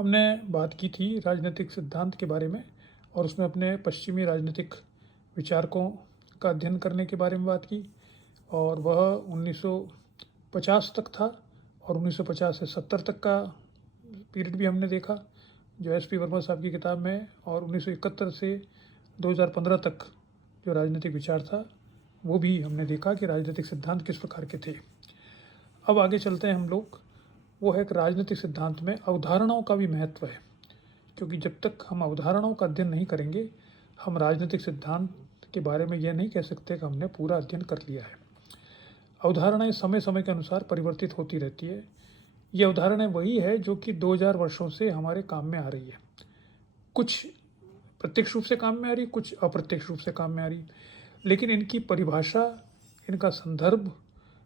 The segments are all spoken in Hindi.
हमने बात की थी राजनीतिक सिद्धांत के बारे में और उसमें अपने पश्चिमी राजनीतिक विचारकों का अध्ययन करने के बारे में बात की और वह 1950 तक था और 1950 से 70 तक का पीरियड भी हमने देखा जो एस पी वर्मा साहब की किताब में, और 1971 से 2015 तक जो राजनीतिक विचार था वो भी हमने देखा कि राजनीतिक सिद्धांत किस प्रकार के थे। अब आगे चलते हैं हम लोग। वो है कि राजनीतिक सिद्धांत में अवधारणाओं का भी महत्व है, क्योंकि जब तक हम अवधारणाओं का अध्ययन नहीं करेंगे हम राजनीतिक सिद्धांत के बारे में यह नहीं कह सकते कि हमने पूरा अध्ययन कर लिया है। अवधारणाएं समय समय के अनुसार परिवर्तित होती रहती है। ये अवधारणाएं वही है जो कि 2000 वर्षों से हमारे काम में आ रही है। कुछ प्रत्यक्ष रूप से काम में आ रही, कुछ अप्रत्यक्ष रूप से काम में आ रही, लेकिन इनकी परिभाषा, इनका संदर्भ,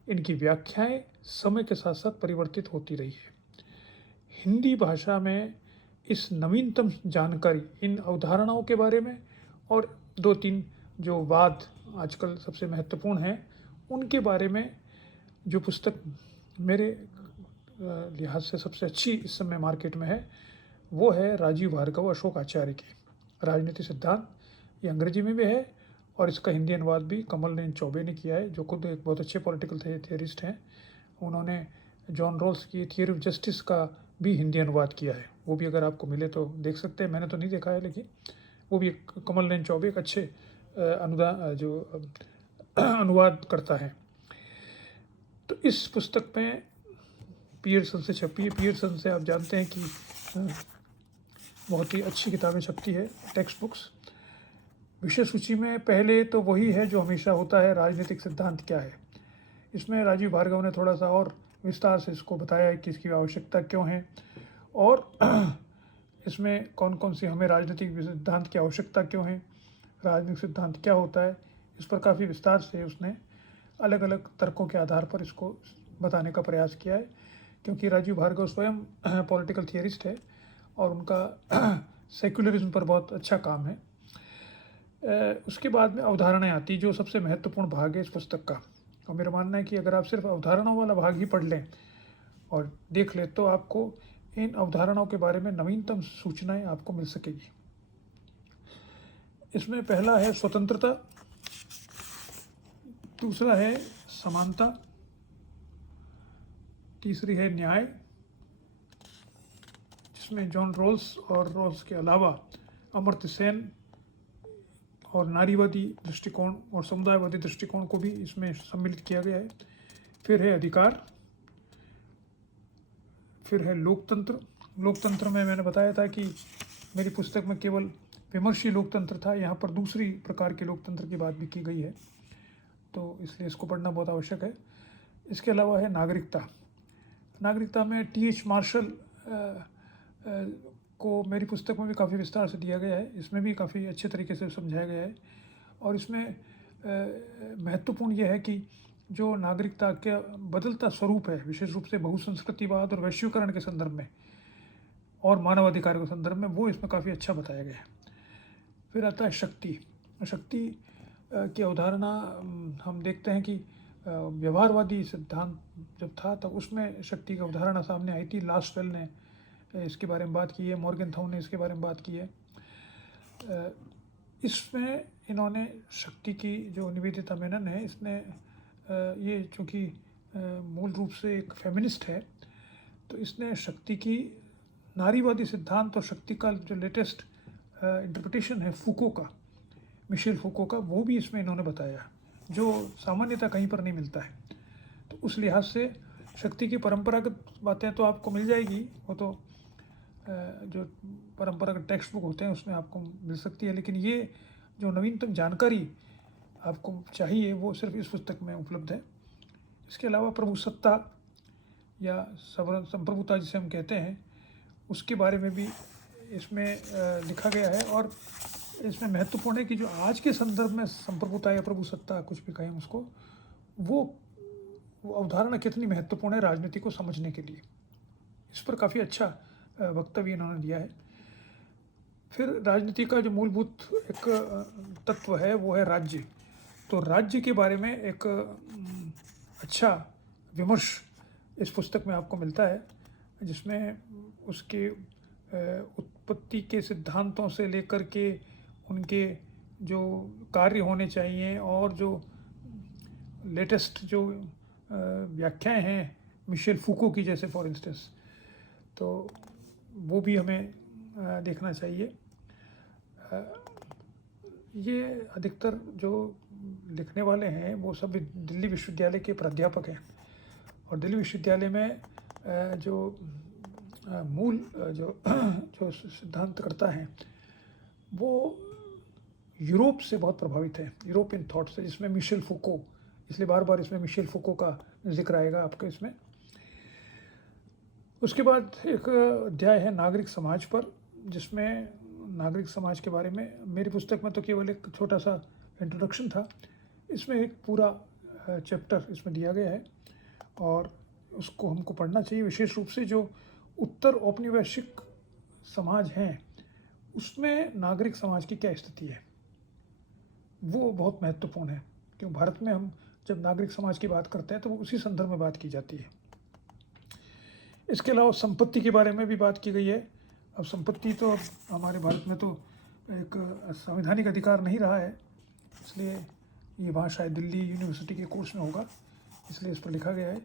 इनकी व्याख्याएं समय के साथ साथ परिवर्तित होती रही है। हिंदी भाषा में इस नवीनतम जानकारी इन अवधारणाओं के बारे में और 2-3 जो वाद आजकल सबसे महत्वपूर्ण हैं उनके बारे में जो पुस्तक मेरे लिहाज से सबसे अच्छी इस समय मार्केट में है वो है राजीव भार्गव अशोक आचार्य की राजनीति सिद्धांत। ये अंग्रेजी में भी है और इसका हिंदी अनुवाद भी कमल नयन चौबे ने किया है, जो खुद एक बहुत अच्छे पॉलिटिकल थियरिस्ट हैं। उन्होंने जॉन रॉल्स की थियरी ऑफ जस्टिस का भी हिंदी अनुवाद किया है, वो भी अगर आपको मिले तो देख सकते हैं। मैंने तो नहीं देखा है, लेकिन वो भी एक कमल नयन चौबे एक अच्छे अनुवाद करता है। तो इस पुस्तक में पियर्सन से छपी है। पियर्सन से आप जानते हैं कि बहुत ही अच्छी किताबें छपती है, टेक्स्ट बुक्स। विषय सूची में पहले तो वही है जो हमेशा होता है, राजनीतिक सिद्धांत क्या है। इसमें राजीव भार्गव ने थोड़ा सा और विस्तार से इसको बताया है कि इसकी आवश्यकता क्यों है और इसमें कौन कौन सी हमें राजनीतिक सिद्धांत की आवश्यकता क्यों है, राजनीतिक सिद्धांत क्या होता है। इस पर काफ़ी विस्तार से उसने अलग अलग तर्कों के आधार पर इसको बताने का प्रयास किया है, क्योंकि राजीव भार्गव स्वयं पॉलिटिकल थियरिस्ट है और उनका सेक्युलरिज्म पर बहुत अच्छा काम है। उसके बाद में अवधारणाएं आती, जो सबसे महत्वपूर्ण भाग है इस पुस्तक का। और मेरा मानना है कि अगर आप सिर्फ अवधारणाओं वाला भाग ही पढ़ लें और देख लें तो आपको इन अवधारणाओं के बारे में नवीनतम सूचनाएं आपको मिल सकेगी। इसमें पहला है स्वतंत्रता, दूसरा है समानता, तीसरी है न्याय, जिसमें जॉन रॉल्स और रॉल्स के अलावा अमर्त्य सेन और नारीवादी दृष्टिकोण और समुदायवादी दृष्टिकोण को भी इसमें सम्मिलित किया गया है। फिर है अधिकार, फिर है लोकतंत्र। लोकतंत्र में मैंने बताया था कि मेरी पुस्तक में केवल विमर्शी लोकतंत्र था, यहाँ पर दूसरी प्रकार के लोकतंत्र की बात भी की गई है, तो इसलिए इसको पढ़ना बहुत आवश्यक है। इसके अलावा है नागरिकता। नागरिकता में टी.एच. मार्शल को मेरी पुस्तक में भी काफ़ी विस्तार से दिया गया है, इसमें भी काफ़ी अच्छे तरीके से समझाया गया है। और इसमें महत्वपूर्ण यह है कि जो नागरिकता का बदलता स्वरूप है, विशेष रूप से बहुसंस्कृतिवाद और वैश्वीकरण के संदर्भ में और मानवाधिकार के संदर्भ में, वो इसमें काफ़ी अच्छा बताया गया है। फिर आता है शक्ति। शक्ति की अवधारणा हम देखते हैं कि व्यवहारवादी सिद्धांत जब था तब उसमें शक्ति की अवधारणा सामने आई थी। लास्टवेल ने इसके बारे में बात की है, मॉर्गनथाउ ने इसके बारे में बात की है। इसमें इन्होंने शक्ति की जो निवेदिता मेनन है, इसने ये चूँकि मूल रूप से एक फेमिनिस्ट है, तो इसने शक्ति की नारीवादी सिद्धांत और शक्ति का जो लेटेस्ट इंटरप्रिटेशन है फूको का, मिशेल फूको का, वो भी इसमें इन्होंने बताया, जो सामान्यतः कहीं पर नहीं मिलता है। तो उस लिहाज से शक्ति की परंपरागत बातें तो आपको मिल जाएगी, वो तो जो परंपरागत टेक्स्ट बुक होते हैं उसमें आपको मिल सकती है, लेकिन ये जो नवीनतम जानकारी आपको चाहिए वो सिर्फ इस पुस्तक में उपलब्ध है। इसके अलावा प्रभुसत्ता या संप्रभुता जिसे हम कहते हैं, उसके बारे में भी इसमें लिखा गया है। और इसमें महत्वपूर्ण है कि जो आज के संदर्भ में संप्रभुता या प्रभुसत्ता कुछ भी कहें उसको, वो अवधारणा कितनी महत्वपूर्ण है राजनीति को समझने के लिए, इस पर काफ़ी अच्छा वक्तव्य इन्होंने दिया है। फिर राजनीति का जो मूलभूत एक तत्व है वो है राज्य। तो राज्य के बारे में एक अच्छा विमर्श इस पुस्तक में आपको मिलता है, जिसमें उसके उत्पत्ति के सिद्धांतों से लेकर के उनके जो कार्य होने चाहिए और जो लेटेस्ट जो व्याख्याएं हैं मिशेल फूको की जैसे फॉर इंस्टेंस, तो वो भी हमें देखना चाहिए। ये अधिकतर जो लिखने वाले हैं वो सब दिल्ली विश्वविद्यालय के प्राध्यापक हैं, और दिल्ली विश्वविद्यालय में जो मूल जो जो सिद्धांत करता है वो यूरोप से बहुत प्रभावित है, यूरोपियन थॉट से, जिसमें मिशेल फूको, इसलिए बार बार इसमें मिशेल फूको का जिक्र आएगा आपके इसमें। उसके बाद एक अध्याय है नागरिक समाज पर, जिसमें नागरिक समाज के बारे में मेरी पुस्तक में तो केवल एक छोटा सा इंट्रोडक्शन था, इसमें एक पूरा चैप्टर इसमें दिया गया है और उसको हमको पढ़ना चाहिए। विशेष रूप से जो उत्तर औपनिवेशिक समाज हैं उसमें नागरिक समाज की क्या स्थिति है, वो बहुत महत्वपूर्ण है, क्यों भारत में हम जब नागरिक समाज की बात करते हैं तो वो उसी संदर्भ में बात की जाती है। इसके अलावा संपत्ति के बारे में भी बात की गई है। अब संपत्ति तो अब हमारे भारत में तो एक संवैधानिक अधिकार नहीं रहा है, इसलिए ये वहाँ शायद दिल्ली यूनिवर्सिटी के कोर्स में होगा, इसलिए इस पर लिखा गया है।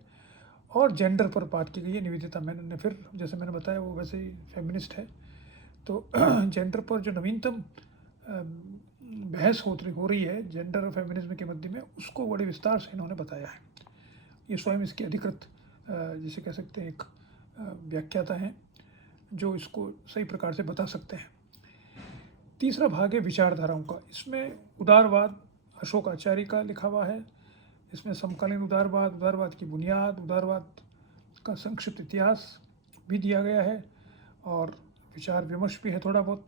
और जेंडर पर बात की गई है। निवेदिता मैनन ने, फिर जैसे मैंने बताया, वो वैसे ही फेमिनिस्ट है, तो जेंडर पर जो नवीनतम बहस हो रही है जेंडर और फेमिनिज्म के मध्य में, उसको बड़े विस्तार से इन्होंने बताया है। ये स्वयं इसके अधिकृत जिसे कह सकते हैं एक व्याख्याता हैं जो इसको सही प्रकार से बता सकते हैं। तीसरा भाग है विचारधाराओं का। इसमें उदारवाद अशोक आचार्य का लिखा हुआ है। इसमें समकालीन उदारवाद, उदारवाद की बुनियाद, उदारवाद का संक्षिप्त इतिहास भी दिया गया है और विचार विमर्श भी है थोड़ा बहुत,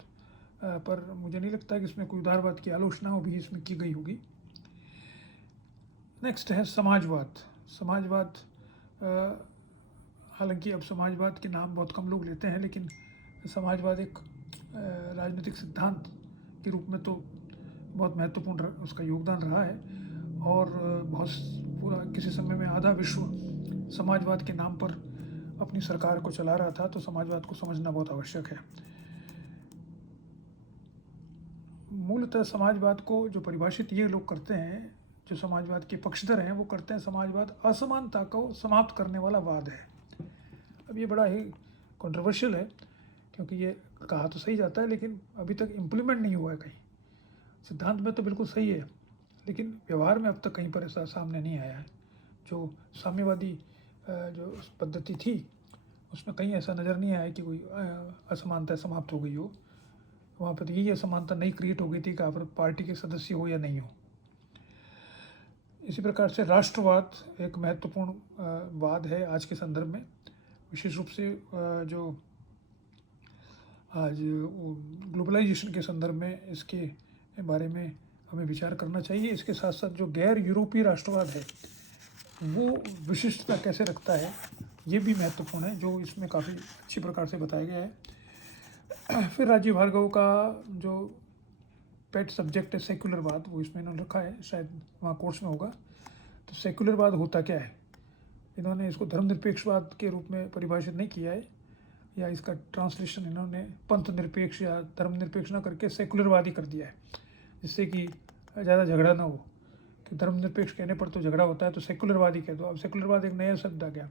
पर मुझे नहीं लगता कि इसमें कोई उदारवाद की आलोचना भी इसमें की गई होगी। नेक्स्ट है समाजवाद। समाजवाद, हालांकि अब समाजवाद के नाम बहुत कम लोग लेते हैं, लेकिन समाजवाद एक राजनीतिक सिद्धांत के रूप में तो बहुत महत्वपूर्ण उसका योगदान रहा है, और बहुत पूरा किसी समय में आधा विश्व समाजवाद के नाम पर अपनी सरकार को चला रहा था, तो समाजवाद को समझना बहुत आवश्यक है। मूलतः समाजवाद को जो परिभाषित ये लोग करते हैं, जो समाजवाद के पक्षधर हैं, वो करते हैं समाजवाद असमानता को समाप्त करने वाला वाद है। अब ये बड़ा ही कंट्रोवर्शियल है, क्योंकि ये कहा तो सही जाता है लेकिन अभी तक इम्प्लीमेंट नहीं हुआ है कहीं। सिद्धांत में तो बिल्कुल सही है, लेकिन व्यवहार में अब तक कहीं पर ऐसा सामने नहीं आया है। जो साम्यवादी जो पद्धति थी उसमें कहीं ऐसा नज़र नहीं आया कि कोई असमानता समाप्त हो गई हो। वहाँ पर यही असमानता नहीं क्रिएट हो गई थी कि आप पार्टी के सदस्य हो या नहीं हो। इसी प्रकार से राष्ट्रवाद एक महत्वपूर्ण वाद है आज के संदर्भ में, विशेष रूप से जो आज ग्लोबलाइजेशन के संदर्भ में इसके बारे में हमें विचार करना चाहिए। इसके साथ साथ जो गैर यूरोपीय राष्ट्रवाद है वो विशिष्टता कैसे रखता है, ये भी महत्वपूर्ण है, जो इसमें काफ़ी अच्छी प्रकार से बताया गया है। फिर राजीव भार्गव का जो पेट सब्जेक्ट है सेक्युलरवाद, वो इसमें इन्होंने रखा है, शायद वहाँ कोर्स में होगा। तो सेक्युलरवाद होता क्या है, इन्होंने इसको धर्मनिरपेक्षवाद के रूप में परिभाषित नहीं किया है, या इसका ट्रांसलेशन इन्होंने पंथ निरपेक्ष या धर्मनिरपेक्ष न करके सेक्युलरवादी कर दिया है, जिससे कि ज़्यादा झगड़ा ना हो। कि धर्मनिरपेक्ष कहने पर तो झगड़ा होता है, तो सेक्युलरवादी कह दो। अब सेक्युलरवाद एक नया शब्द आ गया,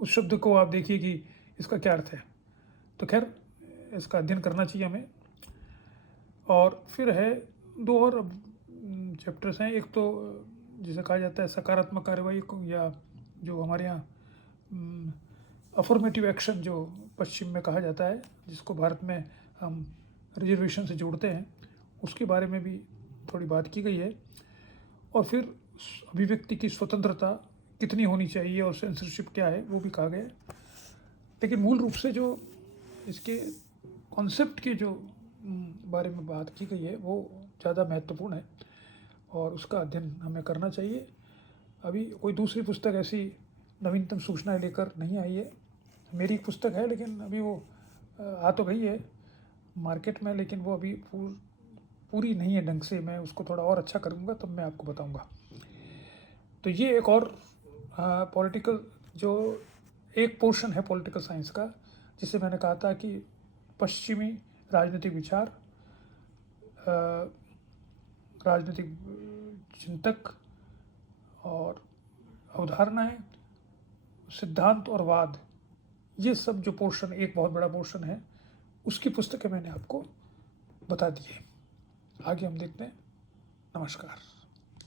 उस शब्द को आप देखिए कि इसका क्या अर्थ है। तो खैर इसका अध्ययन करना चाहिए हमें। और फिर है दो और अब चैप्टर्स हैं। एक तो जिसे कहा जाता है सकारात्मक कार्रवाई को, या जो हमारे यहाँ अफर्मेटिव एक्शन जो पश्चिम में कहा जाता है, जिसको भारत में हम रिजर्वेशन से जोड़ते हैं, उसके बारे में भी थोड़ी बात की गई है। और फिर अभिव्यक्ति की स्वतंत्रता कितनी होनी चाहिए और सेंसरशिप क्या है, वो भी कहा गया है। लेकिन मूल रूप से जो इसके कॉन्सेप्ट के जो बारे में बात की गई है वो ज़्यादा महत्वपूर्ण है और उसका अध्ययन हमें करना चाहिए। अभी कोई दूसरी पुस्तक ऐसी नवीनतम सूचनाएं लेकर नहीं आई है। मेरी एक पुस्तक है, लेकिन अभी वो आ तो गई है मार्केट में, लेकिन वो अभी पूरी नहीं है ढंग से। मैं उसको थोड़ा और अच्छा करूँगा तब मैं आपको बताऊँगा। तो ये एक और पॉलिटिकल जो एक पोर्शन है पॉलिटिकल साइंस का, जिसे मैंने कहा था कि पश्चिमी राजनीतिक विचार, राजनीतिक चिंतक और अवधारणाएं, सिद्धांत और वाद, ये सब जो पोर्शन, एक बहुत बड़ा पोर्शन है, उसकी पुस्तकें मैंने आपको बता दी है। आगे हम देखते हैं। नमस्कार।